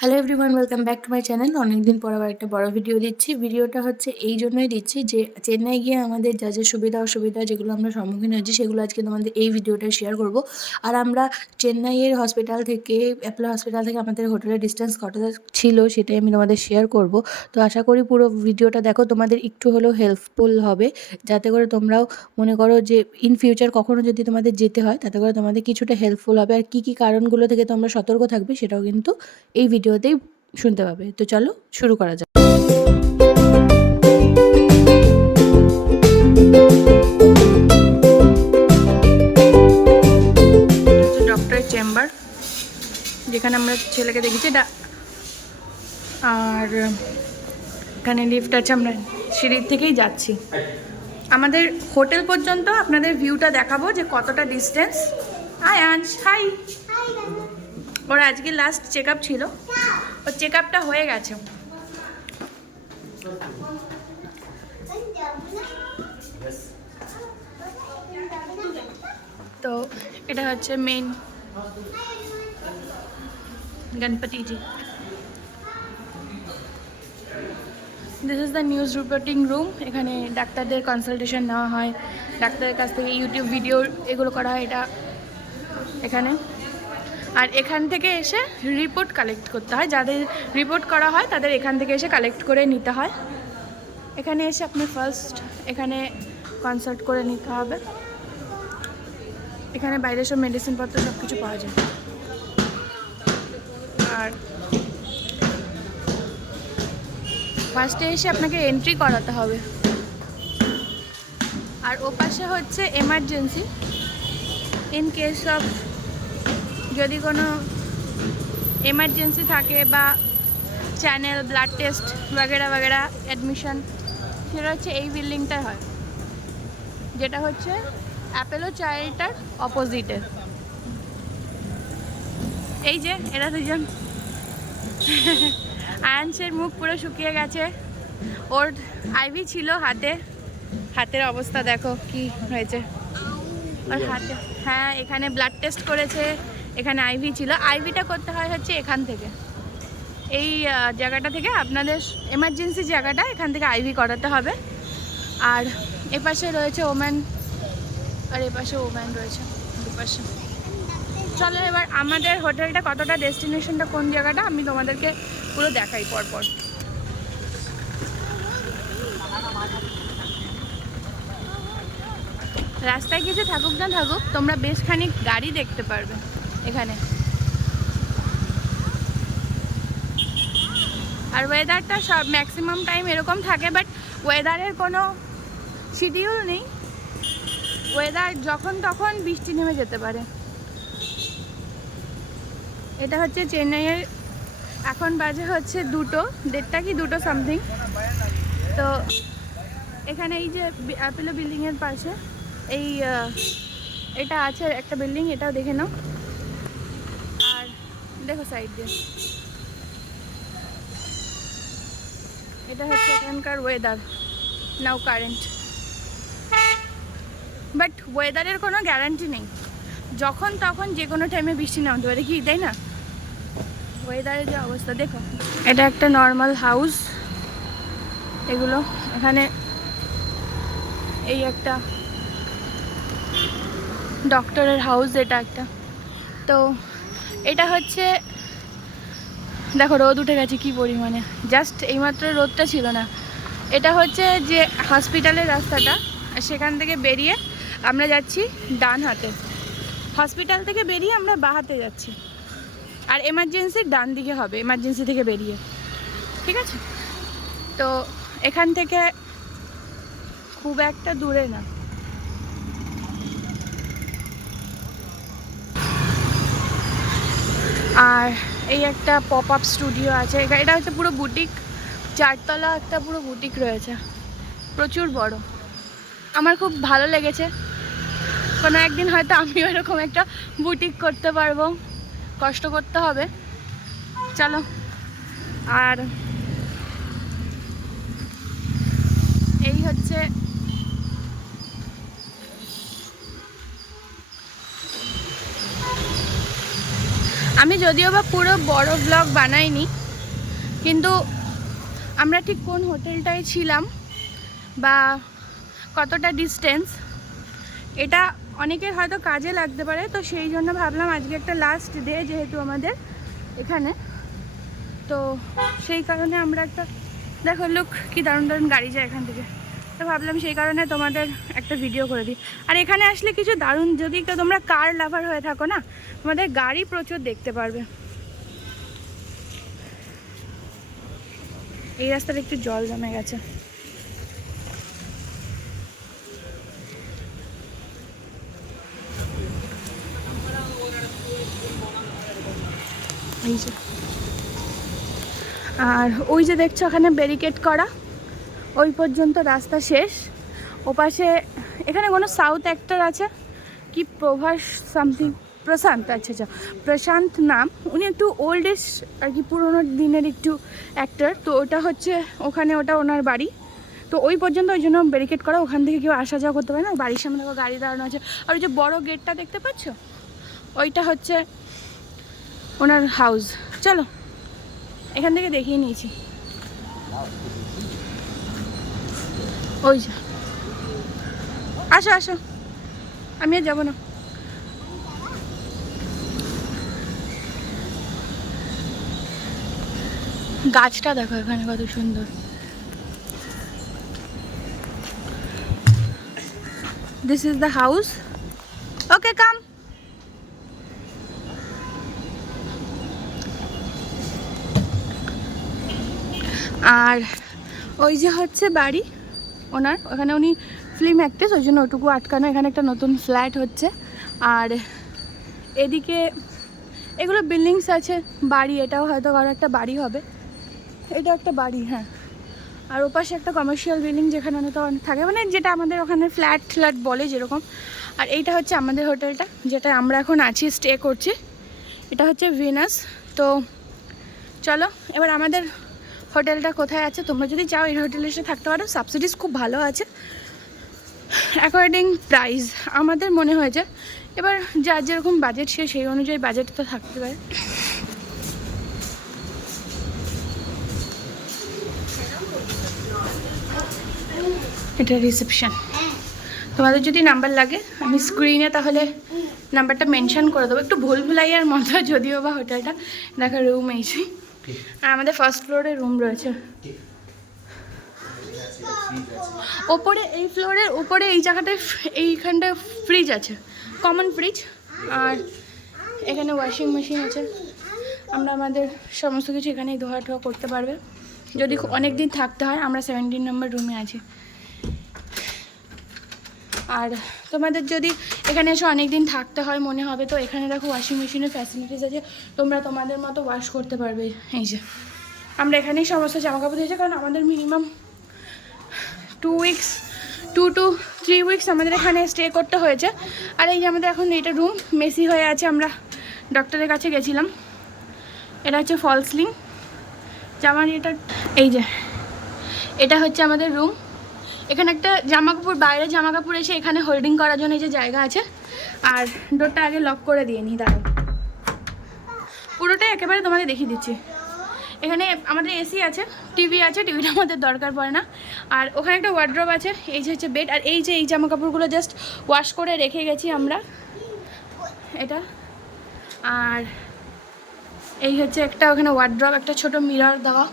Hello everyone, welcome back to my channel. অনেকদিন পর আবার একটা বড় ভিডিও দিচ্ছি। ভিডিওটা হচ্ছে এই জন্যই দিচ্ছি যে চেন্নাই গিয়ে আমাদের যা যা সুবিধা অসুবিধা যেগুলো আমরা সম্মুখীন হয়েছি সেগুলো আজকে তোমাদের এই ভিডিওটা শেয়ার করব। আর আমরা চেন্নাইয়ের হসপিটাল থেকে, অ্যাপোলো হসপিটাল থেকে আমাদের হোটেলের ডিস্টেন্স কতটা ছিল সেটাই আমি তোমাদের শেয়ার করব। তো আশা করি পুরো ভিডিওটা দেখো, তোমাদের একটু হলেও হেল্পফুল হবে, যাতে করে তোমরাও মনে করো যে ইন ফিউচার কখনো যদি তোমাদের যেতে হয় তাতে করে তোমাদের কিছুটা হেল্পফুল হবে। আর কী কী কারণগুলো থেকে তোমরা সতর্ক থাকবে সেটাও কিন্তু এই ভিডিওতেই শুনতে পাবে। তো চলো শুরু করা যাক। ডক্টরের চেম্বার, যেখানে আমরা ছেলেকে দেখেছি, আর এখানে লিফট আছে, আমরা সিঁড়ির থেকেই যাচ্ছি। আমাদের হোটেল পর্যন্ত আপনাদের ভিউটা দেখাবো যে কতটা ডিস্টেন্স। হাই আঞ্চ, হাই। ওর আজকে লাস্ট চেক আপ ছিল, ওর চেক আপটা হয়ে গেছে। তো এটা হচ্ছে main Ganapati ji. This is the news reporting room. এখানে ডাক্তারদের কনসালটেশন নেওয়া হয়, ডাক্তারের কাছ থেকে ইউটিউব ভিডিও এগুলো করা হয় এটা এখানে। আর এখান থেকে এসে রিপোর্ট কালেক্ট করতে হয়, যাদের রিপোর্ট করা হয় তাদের এখান থেকে এসে কালেক্ট করে নিতে হয়। এখানে এসে আপনি ফার্স্ট এখানে কনসাল্ট করে নিতে হবে। এখানে বাইরে সব মেডিসিনপত্র সব কিছু পাওয়া যায়। আর ফার্স্টে এসে আপনাকে এন্ট্রি করাতে হবে। আর ওপাশে হচ্ছে এমার্জেন্সি, ইন কেস অফ যদি কোনো এমার্জেন্সি থাকে বা চ্যানেল, ব্লাড টেস্ট বাগেরা বাগেরা, অ্যাডমিশন, সেটা হচ্ছে এই বিল্ডিংটায় হয়, যেটা হচ্ছে অ্যাপোলো চাইল্ডটার অপোজিটে। এই যে এরা দুজন, আয়ানসের মুখ পুরো শুকিয়ে গেছে, ওর আইভি ছিল হাতে, হাতের অবস্থা দেখো কি হয়েছে ওর হাতে। হ্যাঁ, এখানে ব্লাড টেস্ট করেছে, এখানে আইভি ছিল। আইভিটা করতে হয় হচ্ছে এখান থেকে, এই জায়গাটা থেকে, আপনাদের এমার্জেন্সি জায়গাটা, এখান থেকে আইভি করাতে হবে। আর এপাশে রয়েছে ওম্যান, আর এপাশে ওম্যান রয়েছে দুপাশে। চলো এবার আমাদের হোটেলটা কতটা, ডেস্টিনেশনটা কোন জায়গাটা আমি তোমাদেরকে পুরো দেখাই পরপর। রাস্তায় কিছু থাকুক না থাকুক, তোমরা বেশ খানিক গাড়ি দেখতে পারবে এখানে। আর ওয়েদারটা সব ম্যাক্সিমাম টাইম এরকম থাকে, বাট ওয়েদারের কোনো শিডিউল নেই। ওয়েদার যখন তখন বৃষ্টি নেমে যেতে পারে। এটা হচ্ছে চেন্নাইয়ের, এখন বাজে হচ্ছে 2:30 কি 2 সামথিং। তো এখানে এই যে অ্যাপোলো বিল্ডিংয়ের পাশে এই এটা আছে একটা বিল্ডিং, এটাও দেখে নাও। আর দেখো সাইড দিয়ে, এটা হচ্ছে এখানকার ওয়েদার নাও কারেন্ট। বাট ওয়েদারের কোনো গ্যারান্টি নেই, যখন তখন যে কোনো টাইমে বৃষ্টি নামতে পারে, কি তাই না? ওয়েদারের যে অবস্থা দেখো। এটা একটা নর্মাল হাউস, এগুলো এখানে এই একটা ডক্টরের হাউস, এটা একটা। তো এটা হচ্ছে, দেখো রোদ উঠে গেছে কি পরিমাণে, জাস্ট এইমাত্র রোদটা ছিল না। এটা হচ্ছে যে হসপিটালের রাস্তাটা, সেখান থেকে বেরিয়ে আমরা যাচ্ছি ডান হাতে, হসপিটাল থেকে বেরিয়ে আমরা বাঁ হাতে যাচ্ছি। আর এমার্জেন্সির ডান দিকে হবে, এমার্জেন্সি থেকে বেরিয়ে, ঠিক আছে? তো এখান থেকে খুব একটা দূরে না। আর এই একটা পপ আপ স্টুডিও আছে, এটা হচ্ছে পুরো বুটিক, 4তলা একটা পুরো বুটিক রয়েছে, প্রচুর বড়। আমার খুব ভালো লেগেছে, কোনো একদিন হয়তো আমিও এরকম একটা বুটিক করতে পারবো, কষ্ট করতে হবে। চলো। আর এই হচ্ছে আমি যদিও বা পুরো বড় ব্লগ বানাইনি, কিন্তু আমরা ঠিক কোন হোটেলটায় ছিলাম বা কতটা ডিস্টেন্স এটা অনেকের হয়তো কাজে লাগতে পারে। তো সেই জন্য ভাবলাম আজকে একটা লাস্ট ডে যেহেতু আমাদের এখানে, তো সেই কারণে আমরা একটা দেখো লুক কি দারুণ দারুণ গাড়ি যায় এখান থেকে, তো ভাবলাম সেই কারণে তোমাদের একটা ভিডিও করে দিই। আর এখানে আসলে কিছু দারুণ, যদি তোমরা কার লাভার হয়ে থাকো না, তোমাদের গাড়ি প্রচুর দেখতে পারবে। এই রাস্তাটা একটু জল জমে গেছে। আর ওই যে দেখছো ওখানে ব্যারিকেড করা, ওই পর্যন্ত রাস্তা শেষ। ওপাশে এখানে কোনো সাউথ অ্যাক্টর আছে কি, প্রভাস সামথিং, প্রশান্ত, আচ্ছা আচ্ছা প্রশান্ত নাম, উনি একটু ওল্ডেজ আর কি, পুরোনো দিনের একটু অ্যাক্টর। তো ওটা হচ্ছে ওখানে, ওটা ওনার বাড়ি। তো ওই পর্যন্ত ওই জন্য ব্যারিকেড করা, ওখান থেকে কেউ আসা যাওয়া করতে পারে না। বাড়ির সামনে দেখো গাড়ি দাঁড়ানো আছে। আর ওই যে বড় গেটটা দেখতে পাচ্ছ, ওইটা হচ্ছে ওনার হাউস। চলো এখান থেকে দেখিয়ে নিয়েছি। ওই যে আসো আসো, আমি আর যাবো না। গাছটা দেখো এখানে কত সুন্দর। This is the house. Okay come. আর ওই যে হচ্ছে বাড়ি ওনার, ওখানে উনি ফিল্ম অ্যাক্ট্রেস, ওই জন্য ওটুকু আটকানো। এখানে একটা নতুন ফ্ল্যাট হচ্ছে। আর এদিকে এগুলো বিল্ডিংস আছে, বাড়ি, এটাও হয়তো কারো একটা বাড়ি হবে। এটা একটা বাড়ি, হ্যাঁ। আর ওপাশে একটা কমার্শিয়াল বিল্ডিং, যেখানে অনেক থাকে, মানে যেটা আমাদের ওখানে ফ্ল্যাট ফ্ল্যাট বলে যেরকম। আর এইটা হচ্ছে আমাদের হোটেলটা, যেটা আমরা এখন আছি, স্টে করছি। এটা হচ্ছে ভিনাস। তো চলো এবার আমাদের হোটেলটা কোথায় আছে, তোমরা যদি চাও এই হোটেলে এসে থাকতে পারো। সাবসিডিস খুব ভালো আছে অ্যাকর্ডিং প্রাইস আমাদের মনে হয়েছে। এবার যার যেরকম বাজেট সে সেই অনুযায়ী বাজেট তো থাকতে পারে। এটা রিসেপশন। তোমাদের যদি নাম্বার লাগে আমি স্ক্রিনে তাহলে নাম্বারটা মেনশন করে দেবো। একটু ভুলভুলাইয়ার মতো যদিও বা হোটেলটা। দেখো রুম এইছি, আর আমাদের ফার্স্ট ফ্লোরে রুম রয়েছে। ওপরে এই ফ্লোরের উপরে এই জায়গাটায় এইখানটায় ফ্রিজ আছে, কমন ফ্রিজ। আর এখানে ওয়াশিং মেশিন আছে, আমরা আমাদের সমস্ত কিছু এখানেই ধোয়া টোয়া করতে পারবে যদি অনেক দিন থাকতে হয়। আমরা 17 নম্বর রুমে আছি। আর তোমাদের যদি এখানে এসে অনেক দিন থাকতে হয় মনে হবে, তো এখানে দেখো ওয়াশিং মেশিনের ফ্যাসিলিটিস আছে, তোমরা তোমাদের মতো ওয়াশ করতে পারবে। এই যে আমরা এখানেই সমস্ত জামাকাপড় দিয়েছি, কারণ আমাদের মিনিমাম 2 উইকস 2 to 3 উইকস আমাদের এখানে স্টে করতে হয়েছে। আর এই যে আমাদের এখন এইটা রুম মেসি হয়ে আছে, আমরা ডক্টরের কাছে গেছিলাম। এটা হচ্ছে ফল স্লিং জামার, এটা এই যে এটা হচ্ছে আমাদের রুম। এখানে একটা জামাকাপড়, বাইরে জামাকাপড় এসে এখানে হোল্ডিং করার জন্য এই যে জায়গা আছে। আর ডোরটা আগে লক করে দিয়ে নিই, দাঁড়াও পুরোটাই একেবারে তোমাদের দেখিয়ে দিচ্ছি। এখানে আমাদের এসি আছে, টিভি আছে, টিভিটা আমাদের দরকার পড়ে না। আর ওখানে একটা ওয়ার্ড্রোব আছে, এই যে হচ্ছে বেড। আর এই যে এই জামাকাপড়গুলো জাস্ট ওয়াশ করে রেখে গেছি আমরা এটা। আর এই হচ্ছে একটা ওখানে ওয়ার্ড্রোব, একটা ছোট মিরর দেওয়া।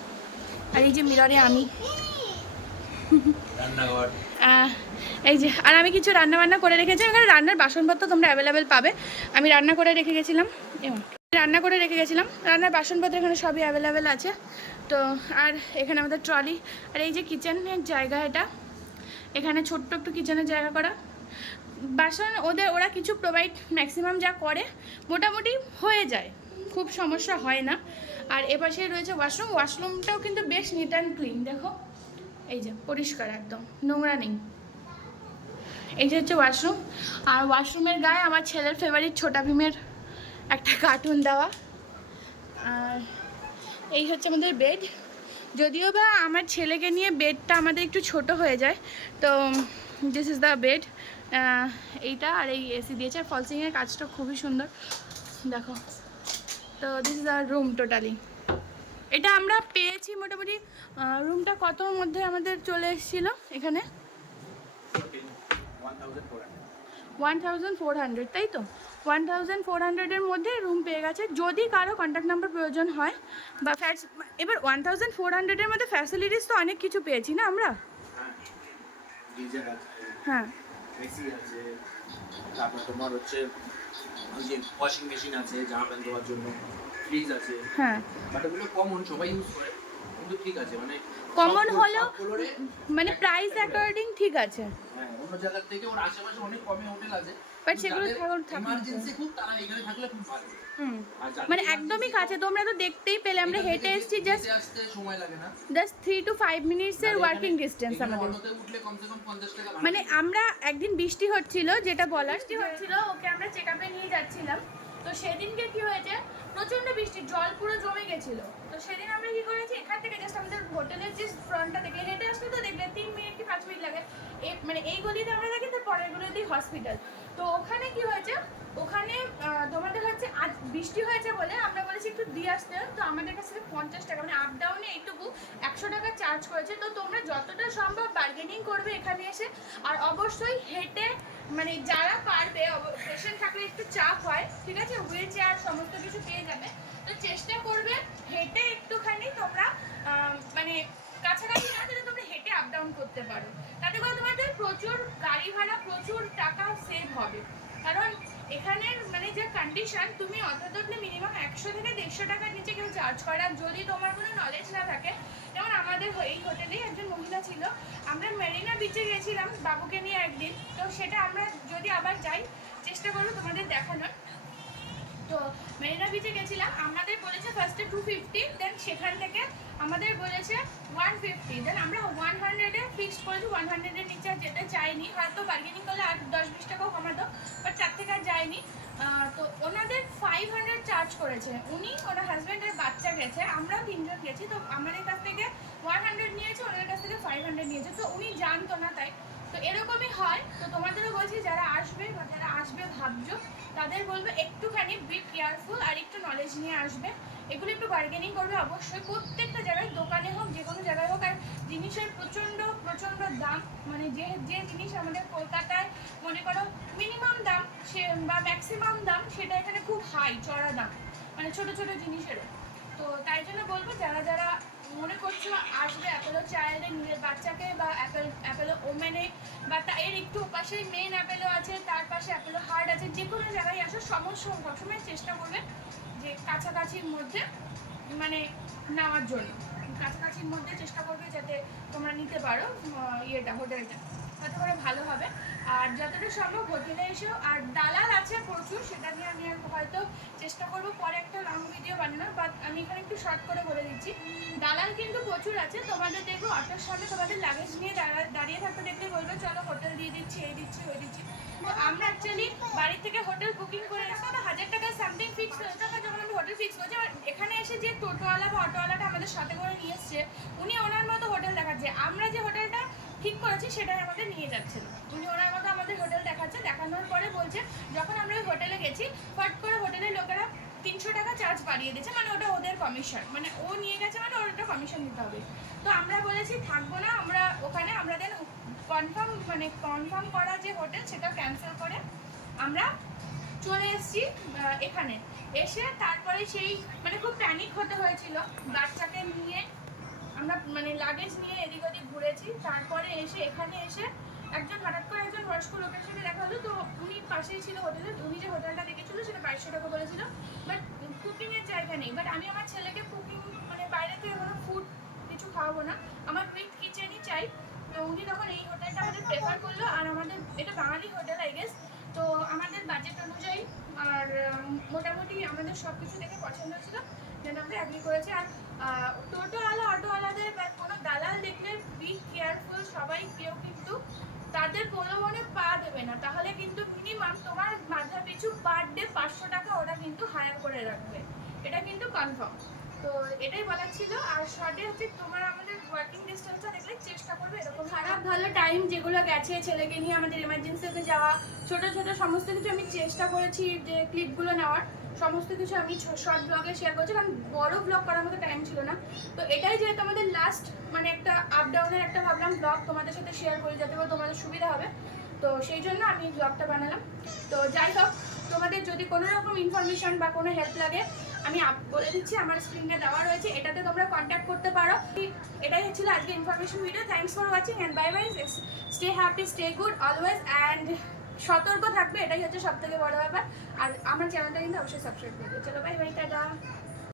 আর এই যে মিররে আমি এই যে, আর আমি কিছু রান্না বান্না করে রেখেছি। এখানে রান্নার বাসনপত্র তোমরা অ্যাভেলেবেল পাবে। আমি রান্না করে রেখে গেছিলাম, রান্নার বাসনপত্র এখানে সবই অ্যাভেলেবেল আছে। তো আর এখানে আমাদের ট্রলি। আর এই যে কিচেনের জায়গা, এটা এখানে ছোট্ট একটু কিচেনের জায়গা করা। বাসন ওরা কিছু প্রোভাইড, ম্যাক্সিমাম যা করে মোটামুটি হয়ে যায়, খুব সমস্যা হয় না। আর এপাশে রয়েছে ওয়াশরুম। ওয়াশরুমটাও কিন্তু বেশ নিট অ্যান্ড ক্লিন, দেখো এই যে পরিষ্কার, একদম নোংরা নেই। এই যে হচ্ছে ওয়াশরুম। আর ওয়াশরুমের গায়ে আমার ছেলের ফেভারিট ছোটা ভীমের একটা কার্টুন দেওয়া। আর এই হচ্ছে আমাদের বেড। যদিও বা আমার ছেলেকে নিয়ে বেডটা আমাদের একটু ছোট হয়ে যায়, তো দিস ইজ দ্য বেড এইটা। আর এই এসি দিয়েছে। আর ফলসিংয়ের কাজটা খুবই সুন্দর, দেখো তো this is our room totally. এটা আমরা পেয়েছি মোটামুটি রুমটা কতর মধ্যে আমাদের চলে এসেছিলো এখানে 1400, তাই তো 1400-এর মধ্যে রুম পেয়ে গেছে। যদি কারো কন্ট্যাক্ট নাম্বার প্রয়োজন হয় বা এবার 1400-এর মধ্যে ফ্যাসিলিটিস তো অনেক কিছু পেয়েছি না আমরা। হ্যাঁ তারপর তোমার হচ্ছে যে ওয়াশিং মেশিন আছে, জামা প্যান্ট ধোয়ার জন্য ফ্রিজ আছে। হ্যাঁ বাট ওগুলো কমন, সবাই ইউজ করে, কিন্তু ঠিক আছে মানে কমন হলেও মানে প্রাইস অ্যাকর্ডিং ঠিক আছে। হ্যাঁ, অন্য জায়গা থেকে ওর আশেপাশে অনেক কমে হোটেল আছে, বাট সেগুলো ইমার্জেন্সি খুব, তারা এখানে থাকলে খুব ভালো। মানে একদমই কাছে, তোমরা তো দেখতেই পেলে আমরা হেঁটে এসেছি, জাস্ট আসতে সময় লাগে না, জাস্ট 3 to 5 minutes এর ওয়াকিং ডিস্টেন্স আমাদের। অটোতে উঠলে কমসে কম 50 টাকা। মানে আমরা একদিন বৃষ্টি হচ্ছিল, যেটা বলার বৃষ্টি হচ্ছিল, ওকে আমরা চেকআপে নিয়ে যাচ্ছিলাম। তো সেদিনকে কি হয়েছে, প্রচন্ড বৃষ্টি, জল পুরো জমে গেছিল। তো সেদিন আমরা কি করেছি, এখান থেকে জাস্ট আমাদের হোটেলের যে ফ্রন্টটা দেখলে, হেঁটে আসলে তো দেখলে 3 মিনিট কি 5 মিনিট লাগে, মানে এই গলিতে আমরা থাকি, তার পরের গলিতেই হসপিটাল। তো ওখানে কি হয়েছে, ওখানে তোমাদের হচ্ছে আজ বৃষ্টি হয়েছে বলে আমরা বলেছি একটু দিয়ে আসতে। তো আমাদের কাছে 50 টাকা, মানে আপ ডাউনে এইটুকু 100 টাকা চার্জ করেছে। তো তোমরা যতটা সম্ভব বার্গেনিং করবে এখানে এসে, আর অবশ্যই হেঁটে, মানে যারা পারবে, পেশেন্ট থাকলে একটু চাপ হয়, ঠিক আছে, হুইল চেয়ার সমস্ত কিছু পেয়ে যাবে। তো চেষ্টা করবে হেঁটে একটুখানি তোমরা, মানে কাছাকাছি না, তাহলে তোমরা হেঁটে আপ ডাউন করতে পারো। তাতে করে তোমাদের প্রচুর গাড়ি ভাড়া, প্রচুর টাকা সেভ হবে। কারণ এখানের মানে যে কন্ডিশন, তুমি অন্ততপক্ষে মিনিমাম 100 থেকে 150 টাকার নিচে কেউ চার্জ করে। আর যদি তোমার কোনো নলেজ না থাকে, যেমন আমাদের এই হোটেলেই একজন মহিলা ছিল, আমরা মেরিনা বিচে গেছিলাম বাবুকে নিয়ে একদিন। তো সেটা আমরা যদি আবার যাই, চেষ্টা করবো তোমাদের দেখানোর। তো মেরিনা বিচে গেছিলাম, আমাদের বলেছে ফার্স্টে 250, দেন সেখান থেকে আমাদের বলেছে 150, দেন আমরা 100-এ ফিক্সড করেছি। 100-এর নিচে যেতে চাইনি, হয়তো বার্গেনিং করলে আর 10-20 টাকাও কমাতো, বাট তার থেকে আর যায়নি। তো ওনাদের 500 চার্জ করেছে। উনি, ওনার হাজব্যান্ড আর বাচ্চা গেছে, আমরা 3 জন গেছি। তো আমাদের কাছ থেকে 100 নিয়েছে, ওনাদের কাছ থেকে 500 নিয়েছে। তো উনি জানতো না, তাই তো এরকমই হয়। তো তোমাদেরও বলছি, যারা আসবে বা যারা আসবে ভাবছো, তাদের বলবে একটুখানি বি কেয়ারফুল, আর একটু নলেজ নিয়ে আসবে। এগুলো একটু বার্গেনিং করবে অবশ্যই, প্রত্যেকটা জায়গায়, দোকানে হোক, যে কোনো জায়গায় হোক। আর জিনিসের প্রচণ্ড প্রচণ্ড দাম, মানে যে যে জিনিস আমাদের কলকাতায় মনে করো মিনিমাম দাম, সে বা ম্যাক্সিমাম দাম, সেটা এখানে খুব হাই, চড়া দাম, মানে ছোটো ছোটো জিনিসেরও। তো তাই জন্য বলবো, যারা যারা মনে করছো আসবে অ্যাপেলো চাইল্ডে নিজের বাচ্চাকে, বা অ্যাপেলো ওমেনে, বা এর একটু পাশে মেন অ্যাপেলো আছে, তার পাশে অ্যাপেলো হার্ট আছে, যে কোনো জায়গায় আসো, সবসময় চেষ্টা করবে যে কাছাকাছির মধ্যে মানে নেওয়ার জন্য, কাছাকাছির মধ্যে চেষ্টা করবে যাতে তোমরা নিতে পারো ইয়েটা, হোটেলটা, তাতে করে ভালো হবে। আর যতটা সম্ভব হোটেলে এসেও, আর দালাল আছে প্রচুর, সেটা নিয়ে আমি হয়তো চেষ্টা করবো পরে একটা লং ভিডিও বানানোর, বাট আমি এখানে একটু শর্ট করে বলে দিচ্ছি। দালাল কিন্তু প্রচুর আছে, তোমাদের দেখবো অটোর সামনে তোমাদের লাগেজ নিয়ে দাঁড়িয়ে থাকতে দেখলে বলবে চলো হোটেল দিয়ে দিচ্ছি, এই দিচ্ছি, ওই দিচ্ছি। তো আমরা অ্যাকচুয়ালি বাড়ি থেকে হোটেল বুকিং করে এসে তো 1000 টাকা সামথিং ফিক্স হয়ে যায়, যখন আমি হোটেল ফিক্স করছি। আর এখানে এসে যে টোটোওয়ালা বা অটোওয়ালাটা আমাদের সাথে করে নিয়ে এসছে, উনি ওনার মতো হোটেল দেখাচ্ছে, আমরা যে হোটেলটা ঠিক করেছি সেটাই আমাদের নিয়ে যাচ্ছে না, উনি ওনার মতো আমাদের হোটেল দেখাচ্ছে। দেখানোর পরে বলছে, যখন আমরা ওই হোটেলে গেছি, ফট করে হোটেলের লোকেরা 300 টাকা চার্জ বাড়িয়ে দিয়েছে, মানে ওটা ওদের কমিশন, মানে ও নিয়ে গেছে মানে ওর একটা কমিশন দিতে হবে। তো আমরা বলেছি থাকবো না আমরা ওখানে, আমরা দেন কনফার্ম করা যে হোটেল, সেটা ক্যান্সেল করে আমরা চলে এসেছি এখানে। এসে তারপরে সেই মানে খুব প্যানিক হতে হয়েছিল, বাচ্চাকে নিয়ে আমরা মানে লাগেজ নিয়ে এদিক ওদিক ঘুরেছি। তারপরে এসে এখানে এসে হঠাৎ করে একজন বয়স্ক লোকের সাথে দেখা হলো। তো উনি পাশেই ছিল হোটেলে, উনি যে হোটেলটা দেখেছিল সেটা 2200 টাকা বলেছিল, বাট কুকিংয়ের জায়গা নেই। বাট আমি আমার ছেলেকে কুকিং মানে বাইরে থেকে কোনো ফুড কিছু খাওয়াবো না, আমার উইথ কিচেনই চাই। তো উনি তখন এই হোটেলটা আমাদের প্রেফার করলো, আর আমাদের এটা বাঙালি হোটেল আই গেস। তো আমাদের বাজেট অনুযায়ী আর মোটামুটি আমাদের সব কিছু দেখে পছন্দ হয়েছিল, যেন আমরা অ্যাগ্রি করেছি। আর টোটোওয়ালা, অটোওয়ালাদের বা কোনো দালাল দেখলে বি কেয়ারফুল, সবাই কেউ কিন্তু তাদের প্রলোভনে পা দেবে না, তাহলে কিন্তু মিনিমাম তোমার মাথা পিছু পার ডে 500 টাকা ওরা কিন্তু হায়ার করে রাখবে, এটা কিন্তু কনফার্ম। তো এটাই বলার ছিল। আর শর্টে হচ্ছে তোমার আমাদের ওয়ার্কিং ডিস্টেন্সটা দেখলে চেষ্টা করবে এরকম খারাপ ভালো টাইম যেগুলো গেছে ছেলেকে নিয়ে আমাদের এমার্জেন্সিতে যাওয়া, ছোট ছোট সমস্ত কিছু আমি চেষ্টা করেছি যে ক্লিপগুলো নেওয়ার। সমস্ত কিছু আমি শর্ট ব্লগে শেয়ার করছি, কারণ বড় ব্লগ করার মতো টাইম ছিল না। তো এটাই যেহেতু আমাদের লাস্ট মানে একটা আপ ডাউনের একটা ভাবলাম ব্লগ তোমাদের সাথে শেয়ার করি, যাতে করে তোমাদের সুবিধা হবে, তো সেই জন্য আমি ব্লগটা বানালাম। তো যাই হোক, তোমাদের যদি কোনো রকম ইনফরমেশন বা কোনো হেল্প লাগে আমি বলে দিচ্ছি, আমার স্ক্রিনে দেওয়া রয়েছে, এটাতে তোমরা কন্ট্যাক্ট করতে পারো। এটাই ছিল আজকে information video. Thanks for watching and bye bye. Stay happy, stay good always, and সতর্ক থাকবে, এটাই হচ্ছে সব থেকে বড় ব্যাপার। আর আমার চ্যানেলটা কিন্তু অবশ্যই সাবস্ক্রাইব করবে। চলো বাই বাই, টাটা।